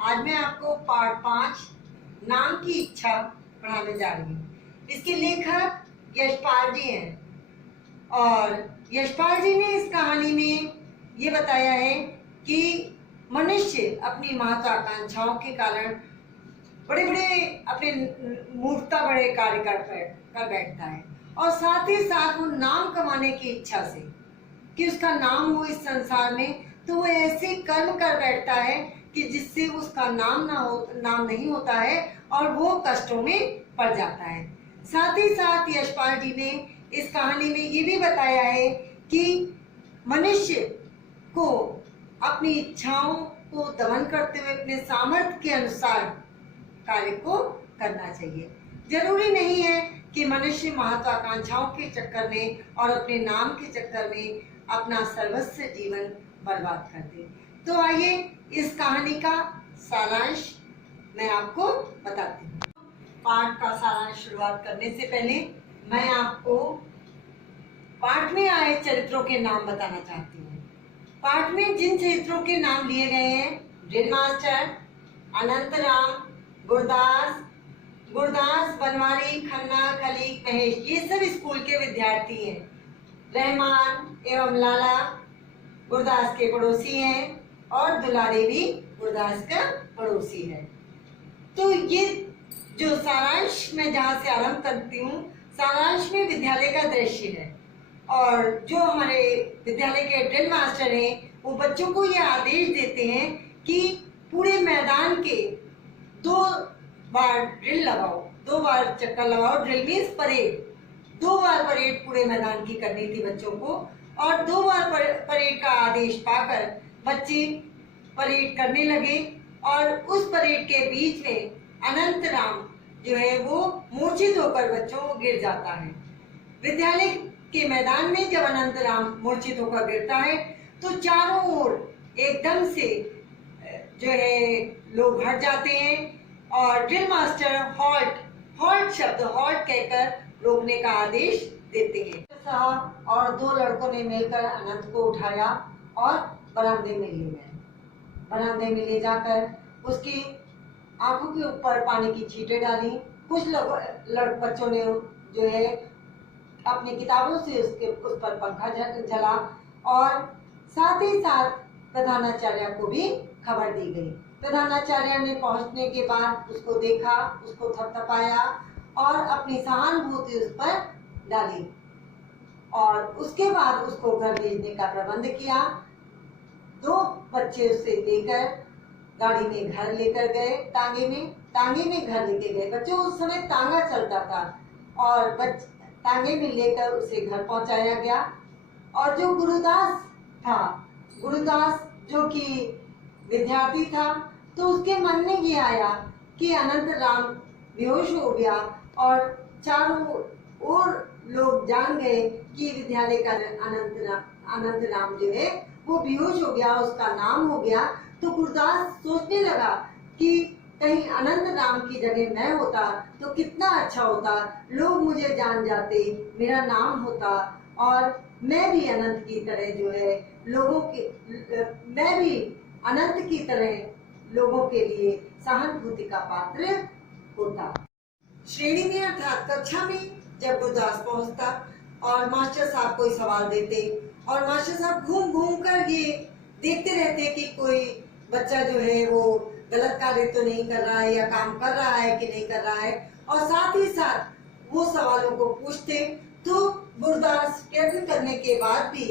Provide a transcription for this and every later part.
आज मैं आपको पार्ट 5 नाम की इच्छा पढ़ाने जा रही हूँ। इसके लेखक यशपाल जी हैं और यशपाल जी ने इस कहानी में ये बताया है कि मनुष्य अपनी महत्वाकांक्षाओं के कारण बड़े बड़े अपने मूर्खता बड़े कार्य कर बैठता है और साथ ही साथ वो नाम कमाने की इच्छा से कि उसका नाम हो इस संसार में, तो वो ऐसे कर्म कर बैठता है कि जिससे उसका नाम नहीं होता है और वो कष्टों में पड़ जाता है। साथ ही साथ यशपाल जी ने इस कहानी में ये भी बताया है कि मनुष्य को अपनी इच्छाओं को दमन करते हुए अपने सामर्थ्य के अनुसार कार्य को करना चाहिए। जरूरी नहीं है कि मनुष्य महत्वाकांक्षाओं के चक्कर में और अपने नाम के चक्कर में अपना सर्वस्व जीवन बर्बाद कर दे। तो आइए इस कहानी का सारांश मैं आपको बताती हूँ। पाठ का सारांश शुरुआत करने से पहले मैं आपको पाठ में आए चरित्रों के नाम बताना चाहती हूँ। पाठ में जिन चरित्रों के नाम लिए गए हैं, ड्रिल मास्टर, अनंतराम, गुरदास, बनवारी, खन्ना, खलीक, महेश, ये सब स्कूल के विद्यार्थी हैं। रहमान एवं लाला गुरदास के पड़ोसी हैं और दुलारी भी गुरदास का पड़ोसी है। तो ये जो सारांश मैं जहाँ से आरंभ करती हूँ, सारांश में विद्यालय का दृश्य है और जो हमारे विद्यालय के ड्रिल मास्टर हैं वो बच्चों को ये आदेश देते हैं कि पूरे मैदान के 2 बार ड्रिल लगाओ, 2 बार चक्कर लगाओ। ड्रिल मीन्स परेड, 2 बार परेड पूरे मैदान की करनी थी बच्चों को और 2 बार परेड का आदेश पाकर बच्चे परेड करने लगे और उस परेड के बीच में अनंतराम जो है वो मूर्छित होकर बच्चों को गिर जाता है। विद्यालय के मैदान में जब अनंतराम मूर्छित होकर गिरता है तो चारों ओर एकदम से जो है लोग हट जाते हैं और ड्रिल मास्टर हॉल्ट शब्द हॉल्ट कहकर रोकने का आदेश देते हैं। साहब और 2 लड़कों ने मिलकर अनंत को उठाया और बरामदे में ले गए। बरामदे में ले जाकर उसकी आंखों के ऊपर पानी की छींटें डाली। कुछ बच्चों ने जो है अपनी किताबों से उस पर पंखा जला और साथ ही साथ प्रधानाचार्य को भी खबर दी गई। प्रधानाचार्य ने पहुंचने के बाद उसको देखा, उसको थपथपाया और अपनी सहानुभूति उस पर डाली और उसके बाद उसको घर भेजने का प्रबंध किया। 2 बच्चे उसे लेकर गाड़ी में घर लेकर गए, तांगे में घर लेके गए। बच्चों उस समय तांगा चलता था और तांगे में लेकर उसे घर पहुंचाया गया। और जो गुरुदास जो कि विद्यार्थी था, तो उसके मन में ये आया कि अनंतराम बेहोश हो गया और चारों ओर लोग जान गए कि विद्यालय का अनंतराम जो है वो बेहोश हो गया, उसका नाम हो गया। तो गुरदास सोचने लगा कि कहीं अनंतराम की जगह मैं होता तो कितना अच्छा होता, लोग मुझे जान जाते, मेरा नाम होता और मैं भी अनंत की तरह जो है अनंत की तरह लोगों के लिए सहानुभूति का पात्र होता। श्रेणी में अर्थात कक्षा में जब गुरदास पहुंचता और मास्टर साहब कोई सवाल देते और मास्टर साहब घूम घूम कर ये देखते रहते कि कोई बच्चा जो है वो गलत कार्य तो नहीं कर रहा है या काम कर रहा है कि नहीं कर रहा है, और साथ ही साथ वो सवालों को पूछते। तो गुरदास प्रयत्न करने के बाद भी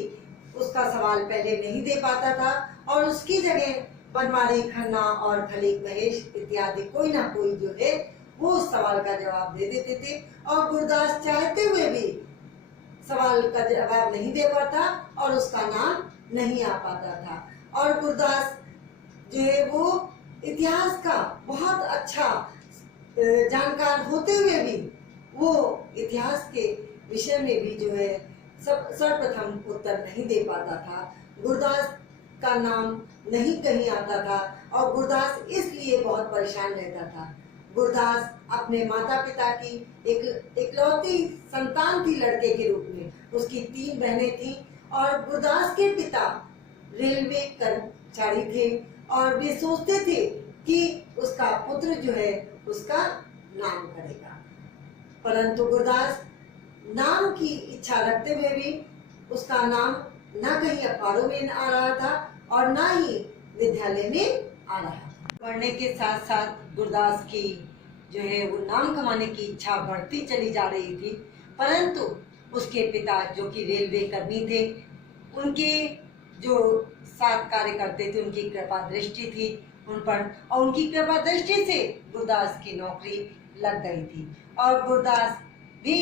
उसका सवाल पहले नहीं दे पाता था और उसकी जगह बनवारी, खन्ना और खलीक, महेश इत्यादि कोई ना कोई जो है वो उस सवाल का जवाब दे देते थे और गुरदास चाहते हुए भी सवाल का जवाब नहीं दे पाता और उसका नाम नहीं आ पाता था। और गुरदास जो है वो इतिहास का बहुत अच्छा जानकार होते हुए भी वो इतिहास के विषय में भी जो है सर्वप्रथम उत्तर नहीं दे पाता था। गुरदास का नाम नहीं कहीं आता था और गुरदास इसलिए बहुत परेशान रहता था। गुरदास अपने माता पिता की इकलौती संतान थी लड़के के रूप में। उसकी 3 बहनें थीं और गुरदास के पिता रेलवे कर्मचारी थे और वे सोचते थे कि उसका पुत्र जो है उसका नाम करेगा। परंतु गुरदास नाम की इच्छा रखते हुए भी उसका नाम न कहीं अखबारों में आ रहा था और न ही विद्यालय में आ रहा था। पढ़ने के साथ साथ गुरदास की जो है वो नाम कमाने की इच्छा बढ़ती चली जा रही थी। परंतु उसके पिता जो कि रेलवे कर्मी थे, उनके जो साथ कार्य करते थे, उनकी कृपा दृष्टि थी उन पर, और उनकी कृपा दृष्टि से गुरदास की नौकरी लग गई थी और गुरदास भी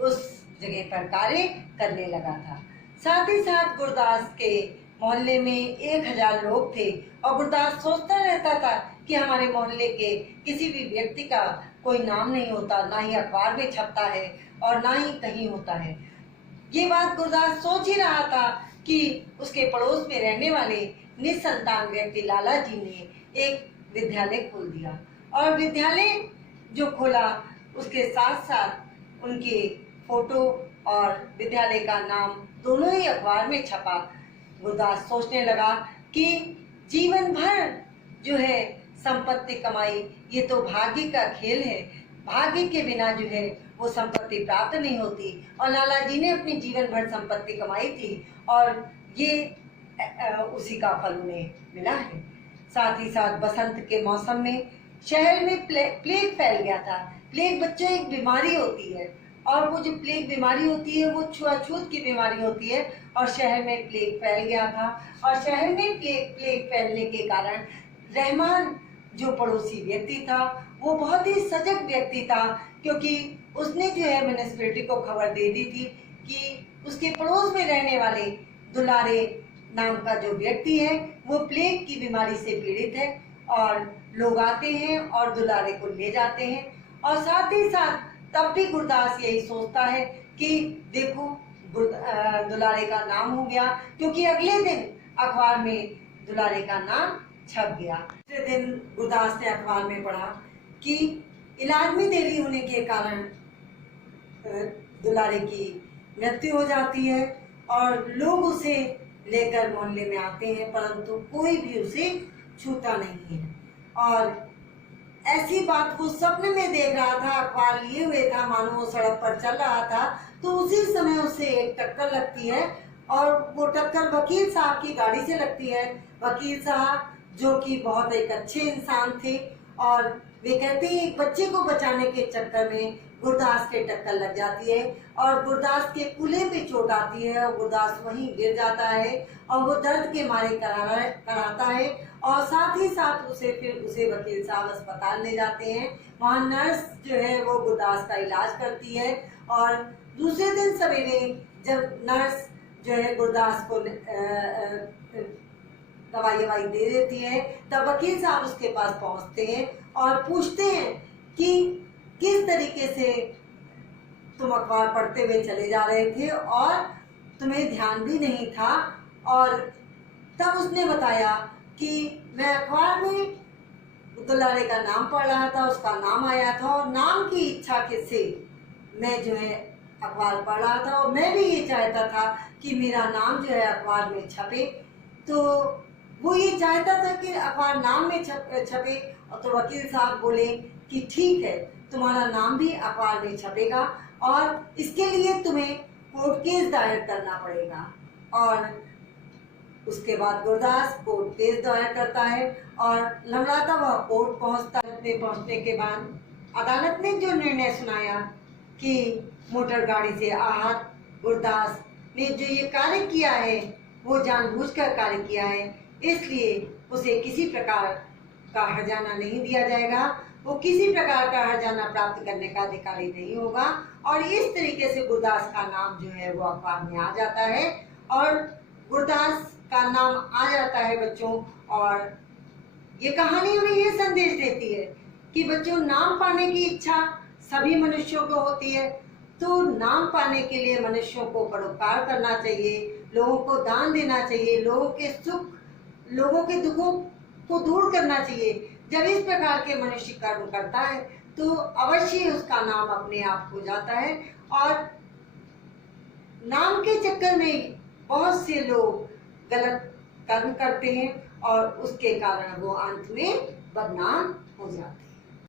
उस जगह पर कार्य करने लगा था। साथ ही साथ गुरदास के मोहल्ले में 1000 लोग थे और गुरदास सोचता रहता था कि हमारे मोहल्ले के किसी भी व्यक्ति का कोई नाम नहीं होता, ना ही अखबार में छपता है और ना ही कहीं होता है। ये बात गुरदास सोच ही रहा था कि उसके पड़ोस में रहने वाले निसंतान व्यक्ति लाला जी ने एक विद्यालय खोल दिया और विद्यालय जो खोला उसके साथ साथ उनके फोटो और विद्यालय का नाम दोनों ही अखबार में छपा। गुरदास सोचने लगा कि जीवन भर जो है संपत्ति कमाई, ये तो भाग्य का खेल है, भाग्य के बिना जो है वो संपत्ति प्राप्त नहीं होती और लाला जी ने अपनी जीवन भर संपत्ति कमाई थी और ये उसी का फल उन्हें मिला है। साथ ही साथ बसंत के मौसम में शहर में प्लेग फैल गया था। प्लेग बच्चों एक बीमारी होती है और वो जो प्लेग बीमारी होती है वो छुआछूत की बीमारी होती है और शहर में प्लेग फैल गया था और शहर में प्लेग फैलने के कारण रहमान जो पड़ोसी व्यक्ति था वो बहुत ही सजग व्यक्ति था, क्योंकि उसने जो है म्युनिसिपैलिटी को खबर दे दी थी कि उसके पड़ोस में रहने वाले दुलारे नाम का जो व्यक्ति है वो प्लेग की बीमारी से पीड़ित है और लोग आते हैं और दुलारे को ले जाते हैं। और साथ ही साथ तब भी गुरदास यही सोचता है कि देखो दुलारे का नाम हो गया, क्योंकि अगले दिन अखबार में दुलारे का नाम छप गया। दूसरे दिन गुरदास ने अखबार में पढ़ा कि इलाज में देरी होने के कारण दुलारे की मृत्यु हो जाती है और लोग उसे लेकर मोहल्ले में आते हैं, परंतु कोई भी उसे छूता नहीं है। और ऐसी बात वो सपने में देख रहा था, अखबार लिए हुए था, मानो वो सड़क पर चल रहा था, तो उसी समय उसे एक टक्कर लगती है और वो टक्कर वकील साहब की गाड़ी से लगती है। वकील साहब जो कि बहुत एक अच्छे इंसान थे और वे कहते हैं एक बच्चे को बचाने के चक्कर में गुरदास के टक्कर लग जाती है और गुरदास के कूल्हे पे चोट आती है और गुरदास वहीं गिर जाता है और वो दर्द के मारे कराता है और साथ ही साथ उसे वकील साहब अस्पताल ले जाते हैं। वहाँ नर्स जो है वो गुरदास का इलाज करती है और दूसरे दिन सवेरे जब नर्स जो है गुरदास को दवाई दे देती है तब वकील साहब उसके पास पहुंचते हैं और पूछते हैं कि किस तरीके से तुम अखबार पढ़ते हुए चले जा रहे थे और तुम्हें ध्यान भी नहीं था। और तब उसने बताया कि मैं अखबार में दुलारे का नाम पढ़ रहा था, उसका नाम आया था और नाम की इच्छा से मैं जो है अखबार पढ़ रहा था और मैं भी ये चाहता था कि मेरा नाम जो है अखबार में छपे। तो वो ये चाहता था कि अखबार नाम में छपे और तो वकील साहब बोले कि ठीक है, तुम्हारा नाम भी अखबार में छपेगा और इसके लिए तुम्हें कोर्ट केस दायर करना पड़ेगा। और उसके बाद गुरदास कोर्ट केस दायर करता है और लड़ाता हुआ कोर्ट पहुंचने के बाद अदालत ने जो निर्णय सुनाया कि मोटर गाड़ी से आहत गुरदास ने जो ये कार्य किया है वो जानबूझकर कार्य किया है, इसलिए उसे किसी प्रकार का हर्जाना नहीं दिया जाएगा, वो किसी प्रकार का हर्जाना प्राप्त करने का अधिकारी नहीं होगा। और इस तरीके से गुरदास का नाम जो है वो अखबार में आ जाता है और गुरदास का नाम आ जाता है बच्चों। और ये कहानी हमें ये संदेश देती है कि बच्चों, नाम पाने की इच्छा सभी मनुष्यों को होती है, तो नाम पाने के लिए मनुष्यों को परोपकार करना चाहिए, लोगों को दान देना चाहिए, लोगों के सुख लोगों के दुखों को दूर करना चाहिए। जब इस प्रकार के मनुष्य कर्म करता है तो अवश्य उसका नाम अपने आप हो जाता है। और नाम के चक्कर में बहुत से लोग गलत कर्म करते हैं और उसके कारण वो अंत में बदनाम हो जाते हैं।